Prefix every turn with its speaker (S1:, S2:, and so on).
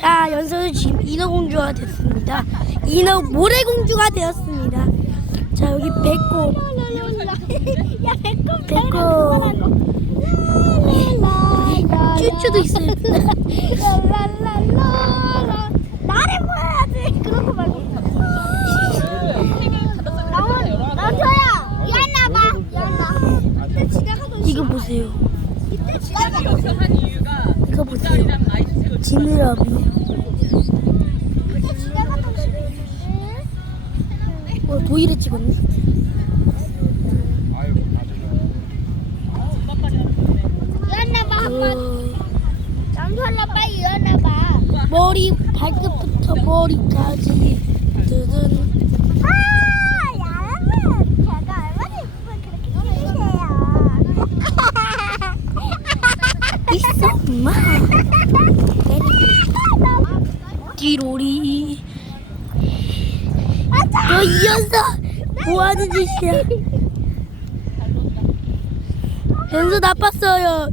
S1: 자, 연서는 지금 인어공주가 됐습니다. 인어 모래공주가 되었습니다. 자, 여기 배꼽.
S2: 야 배꼽.
S1: 쭈쭈도 있어요. 이거 보세요.
S2: 이때 지나가던
S3: 여기서 한 이유가
S1: 지느러미. 어, 도일에 찍었네.
S2: 일어나봐
S1: 어,
S2: 일어나봐
S1: 머리 발끝부터 머리까지. 뜨든.
S2: 아 여러분 제가 얼마나 예쁘게 그렇게 그리세요
S1: 있어, 엄마. 띠로리. 너 이어서 뭐 하는 짓이야? 연서 나빴어요.